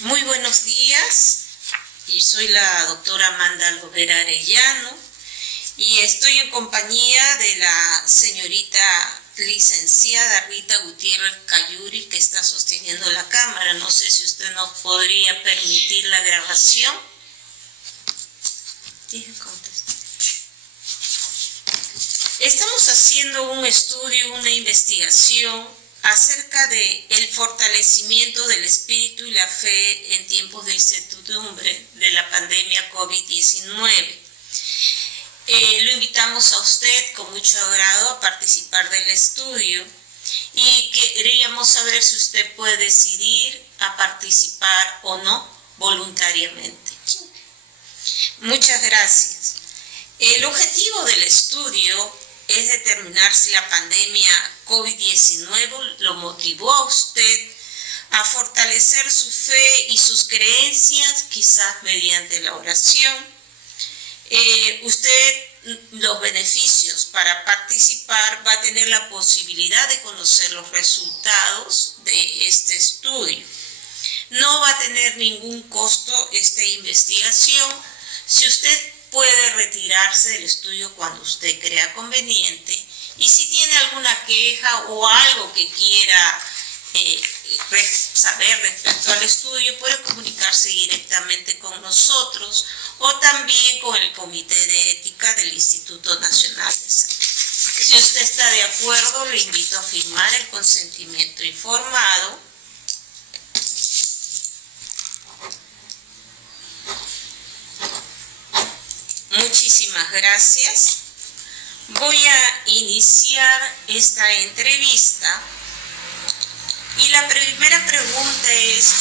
Muy buenos días, y soy la doctora Amanda Lovera Arellano y estoy en compañía de la señorita licenciada Rita Gutiérrez Cayuri, que está sosteniendo la cámara. No sé si usted nos podría permitir la grabación. Estamos haciendo un estudio, una investigación acerca de el fortalecimiento del espíritu y la fe en tiempos de incertidumbre de la pandemia COVID-19. Lo invitamos a usted con mucho agrado a participar del estudio y queríamos saber si usted puede decidir a participar o no voluntariamente. Muchas gracias. El objetivo del estudio es determinar si la pandemia COVID-19 lo motivó a usted a fortalecer su fe y sus creencias, quizás mediante la oración. Usted, los beneficios para participar, va a tener la posibilidad de conocer los resultados de este estudio. No va a tener ningún costo esta investigación. Si usted puede retirarse del estudio cuando usted crea conveniente, y si tiene alguna queja o algo que quiera saber respecto al estudio, puede comunicarse directamente con nosotros o también con el Comité de Ética del Instituto Nacional de Salud. Si usted está de acuerdo, le invito a firmar el consentimiento informado. Muchísimas gracias. Voy a iniciar esta entrevista y la primera pregunta es: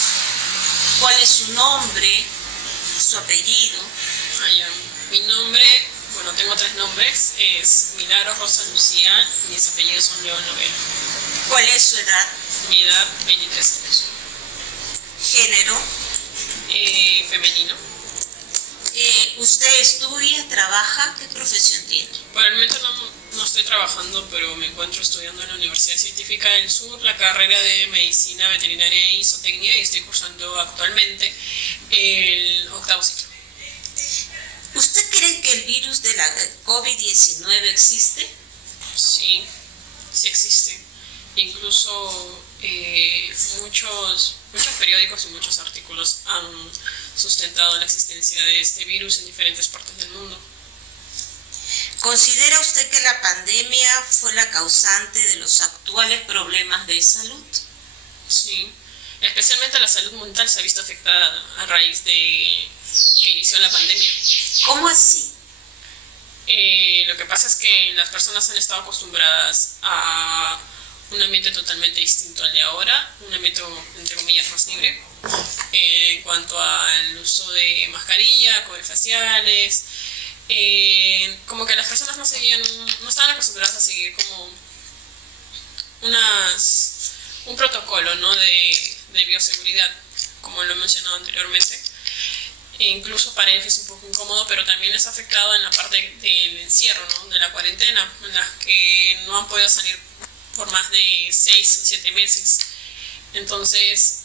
¿cuál es su nombre, su apellido? Mi nombre, tengo 3 nombres, es Milagros Rosa Lucía, mis apellidos son León Lovera. ¿Cuál es su edad? Mi edad, 23 años. ¿Género? Femenino. ¿Usted estudia, trabaja? ¿Qué profesión tiene? Por el momento no estoy trabajando, pero me encuentro estudiando en la Universidad Científica del Sur la carrera de Medicina Veterinaria e Zootecnia y estoy cursando actualmente el 8º ciclo. ¿Usted cree que el virus de la COVID-19 existe? Sí existe. Incluso muchos periódicos y muchos artículos han sustentado la existencia de este virus en diferentes partes del mundo. ¿Considera usted que la pandemia fue la causante de los actuales problemas de salud? Sí, especialmente la salud mental se ha visto afectada a raíz de que inició la pandemia. ¿Cómo así? Lo que pasa es que las personas han estado acostumbradas a un ambiente totalmente distinto al de ahora, un ambiente entre comillas más libre, en cuanto al uso de mascarilla, cubrebocas faciales, como que las personas no estaban acostumbradas a seguir como un protocolo, ¿no? de bioseguridad, como lo he mencionado anteriormente. E incluso para ellos es un poco incómodo, pero también les ha afectado en la parte del encierro, ¿no? De la cuarentena, en las que no han podido salir por más de 6 o 7 meses. Entonces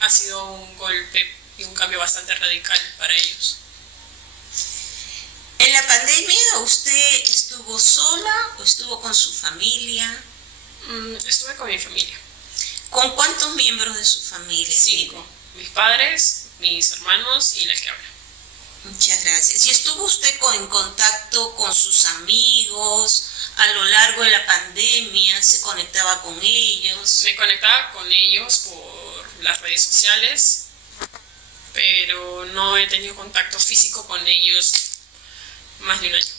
ha sido un golpe y un cambio bastante radical para ellos. ¿En la pandemia usted estuvo sola o estuvo con su familia? Estuve con mi familia. ¿Con cuántos miembros de su familia? 5. Mis padres, mis hermanos y la que habla. Muchas gracias. ¿Y estuvo usted en contacto con sus amigos a lo largo de la pandemia? ¿Se conectaba con ellos? Me conectaba con ellos por las redes sociales, pero no he tenido contacto físico con ellos más de un año.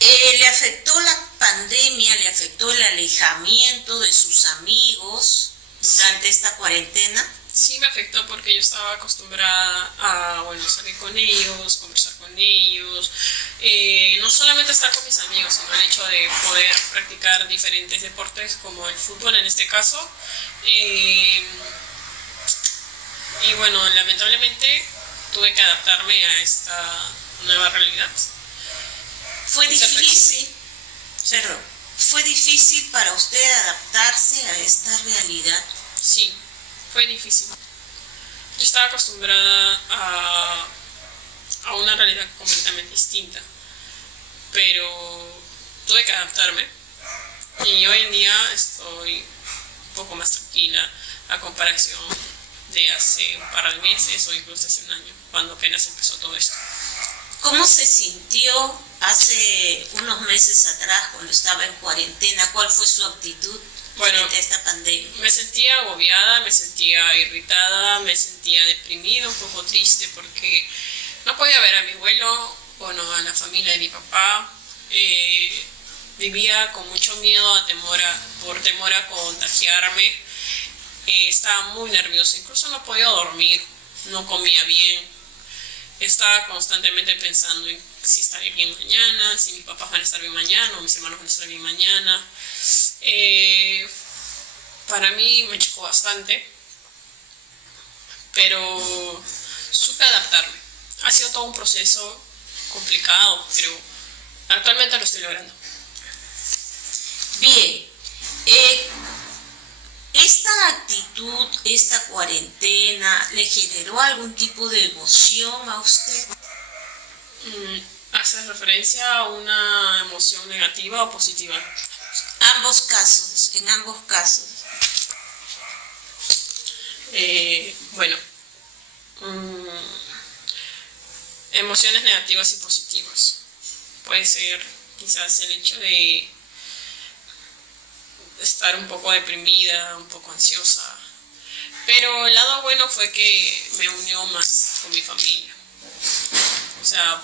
¿Le afectó la pandemia, le afectó el alejamiento de sus amigos durante esta cuarentena? Sí, me afectó porque yo estaba acostumbrada a salir con ellos, conversar con ellos, no solamente estar con mis amigos, sino el hecho de poder practicar diferentes deportes como el fútbol en este caso. Y lamentablemente tuve que adaptarme a esta nueva realidad. ¿Fue difícil para usted adaptarse a esta realidad? Sí, fue difícil. Yo estaba acostumbrada a una realidad completamente distinta, pero tuve que adaptarme y hoy en día estoy un poco más tranquila a comparación de hace un par de meses o incluso hace un año, cuando apenas empezó todo esto. ¿Cómo se sintió hace unos meses atrás cuando estaba en cuarentena? ¿Cuál fue su actitud frente a esta pandemia? Me sentía agobiada, me sentía irritada, me sentía deprimida, un poco triste porque no podía ver a mi abuelo, bueno, a la familia de mi papá. Vivía con mucho miedo, por temor a contagiarme. Estaba muy nerviosa, incluso no podía dormir, no comía bien. Estaba constantemente pensando en si estaré bien mañana, si mis papás van a estar bien mañana o mis hermanos van a estar bien mañana. Para mí me chocó bastante, pero supe adaptarme. Ha sido todo un proceso complicado, pero actualmente lo estoy logrando. Bien, ¿esta actitud, esta cuarentena, le generó algún tipo de emoción a usted? ¿Haces referencia a una emoción negativa o positiva? Ambos casos, en ambos casos. Bueno, emociones negativas y positivas. Puede ser quizás el hecho de estar un poco deprimida, un poco ansiosa, pero el lado bueno fue que me unió más con mi familia. O sea,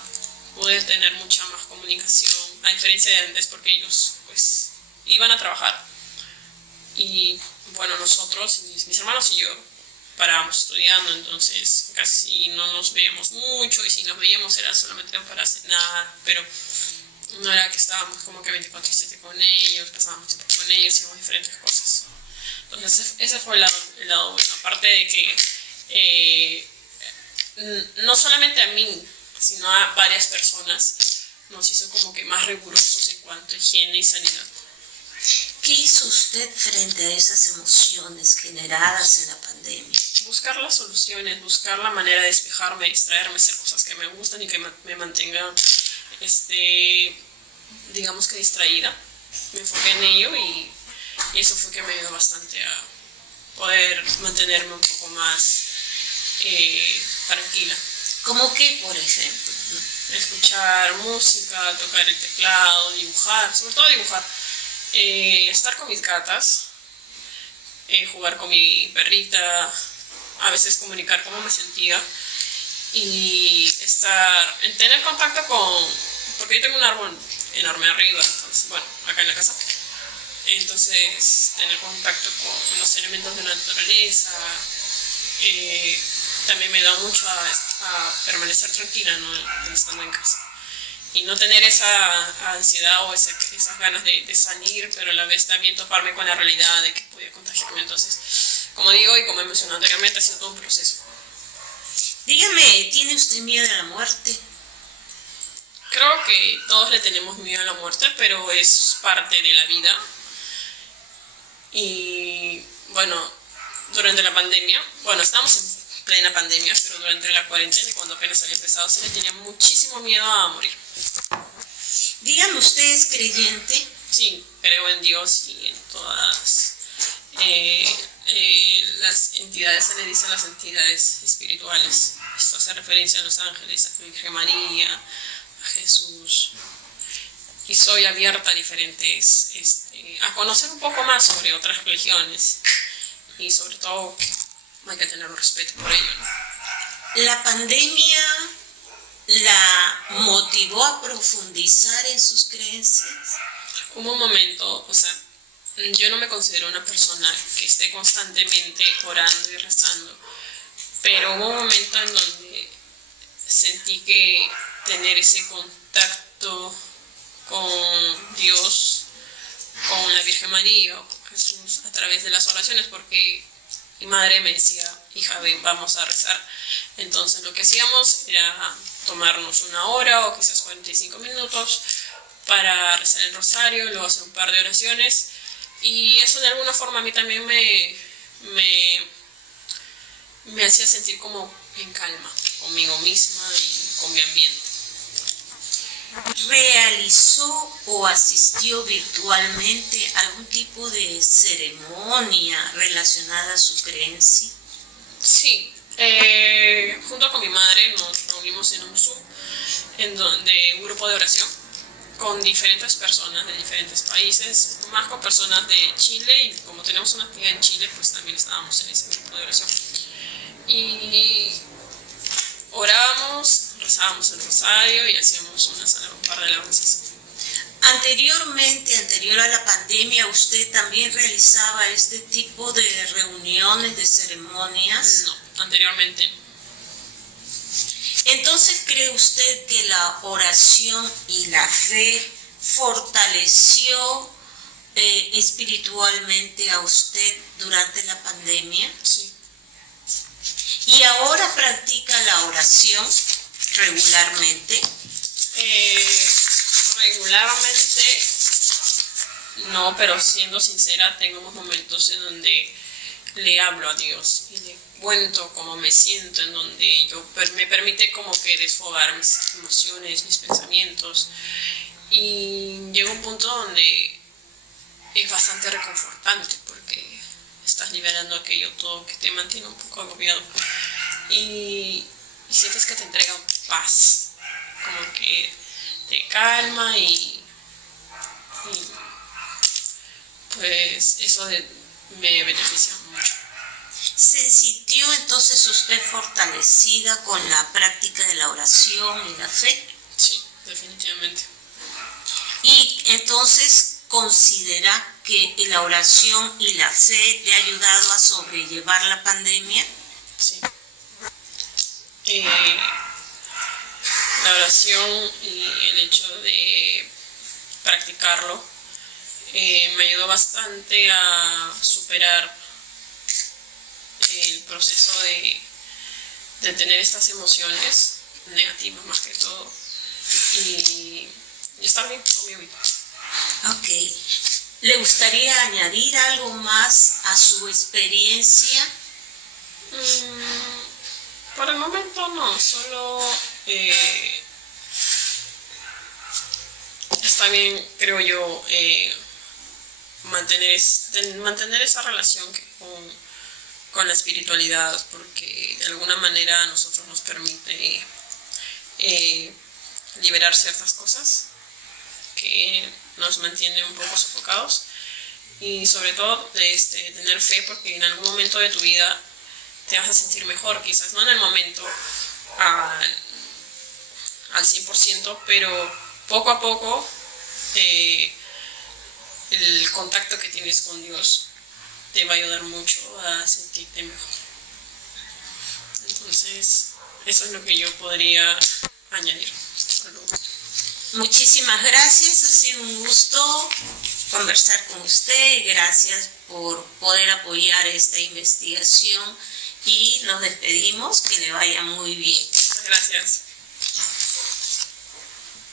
pude tener mucha más comunicación, a diferencia de antes, porque ellos pues iban a trabajar y bueno, nosotros, mis hermanos y yo parábamos estudiando, entonces casi no nos veíamos mucho, y si nos veíamos era solamente para cenar, pero no era que estábamos como que 24/7 con ellos, pasábamos tiempo con ellos, hacíamos diferentes cosas. Entonces ese fue el lado bueno, aparte de que no solamente a mí, sino a varias personas nos hizo como que más rigurosos en cuanto a higiene y sanidad. ¿Qué hizo usted frente a esas emociones generadas en la pandemia? Buscar las soluciones, buscar la manera de despejarme, distraerme, hacer cosas que me gustan y que me mantengan, digamos que distraída. Me enfoqué en ello y eso fue que me ayudó bastante a poder mantenerme un poco más tranquila. ¿Cómo qué, por ejemplo? Escuchar música, tocar el teclado, dibujar, sobre todo dibujar. Estar con mis gatas, jugar con mi perrita, a veces comunicar cómo me sentía y tener contacto porque yo tengo un árbol enorme arriba, entonces, bueno, acá en la casa, entonces tener contacto con los elementos de la naturaleza también me da mucho a permanecer tranquila, ¿no? Estando en casa. Y no tener esa ansiedad o esas ganas de salir, pero a la vez también toparme con la realidad de que podía contagiarme. Entonces, como digo y como he mencionado anteriormente, ha sido todo un proceso. Dígame, ¿tiene usted miedo a la muerte? Creo que todos le tenemos miedo a la muerte, pero es parte de la vida. Y bueno, durante la pandemia, estamos en plena pandemia, pero durante la cuarentena y cuando apenas había empezado, se le tenía muchísimo miedo a morir. Dígame, ¿usted es creyente? Sí, creo en Dios y en todas las entidades, se le dicen las entidades espirituales. Esto hace referencia a los ángeles, a la Virgen María, a Jesús. Y soy abierta a a conocer un poco más sobre otras religiones y sobre todo hay que tener un respeto por ello, ¿no? ¿La pandemia la motivó a profundizar en sus creencias? Hubo un momento, yo no me considero una persona que esté constantemente orando y rezando, pero hubo un momento en donde sentí que tener ese contacto con Dios, con la Virgen María o con Jesús a través de las oraciones, porque mi madre me decía, hija, ven, vamos a rezar. Entonces lo que hacíamos era tomarnos una hora o quizás 45 minutos para rezar el rosario, luego hacer un par de oraciones, y eso de alguna forma a mí también me me hacía sentir como en calma conmigo misma y con mi ambiente. ¿Realizó o asistió virtualmente a algún tipo de ceremonia relacionada a su creencia? Sí, junto con mi madre nos reunimos en un Zoom, en donde un grupo de oración con diferentes personas de diferentes países, más con personas de Chile, y como tenemos una actividad en Chile, pues también estábamos en ese grupo de oración. Y orábamos, rezábamos el rosario y hacíamos un par de alabanzas. Anterior a la pandemia, ¿usted también realizaba este tipo de reuniones, de ceremonias? No, anteriormente no. Entonces, ¿cree usted que la oración y la fe fortaleció espiritualmente a usted durante la pandemia? Sí. ¿Y ahora practica la oración regularmente? Regularmente no, pero siendo sincera, tengo unos momentos en donde le hablo a Dios y le cuento cómo me siento, en donde me permite como que desfogar mis emociones, mis pensamientos, y llega un punto donde es bastante reconfortante porque estás liberando aquello todo que te mantiene un poco agobiado y sientes que te entrega paz, como que te calma y pues eso me beneficia mucho. ¿Se sintió entonces usted fortalecida con la práctica de la oración y la fe? Sí, definitivamente. Y entonces considera que la oración y la fe le ha ayudado a sobrellevar la pandemia. Sí. La oración y el hecho de practicarlo me ayudó bastante a superar el proceso de tener estas emociones negativas más que todo y estar bien conmigo mismo. Ok. ¿Le gustaría añadir algo más a su experiencia? Por el momento no, solo está bien, creo yo, mantener esa relación con la espiritualidad, porque de alguna manera a nosotros nos permite liberar ciertas cosas que nos mantienen un poco sofocados, y sobre todo tener fe, porque en algún momento de tu vida te vas a sentir mejor, quizás no en el momento al 100%, pero poco a poco el contacto que tienes con Dios te va a ayudar mucho a sentirte mejor. Entonces, eso es lo que yo podría añadir. Muchísimas gracias, ha sido un gusto conversar con usted y gracias por poder apoyar esta investigación y nos despedimos, que le vaya muy bien. Muchas gracias.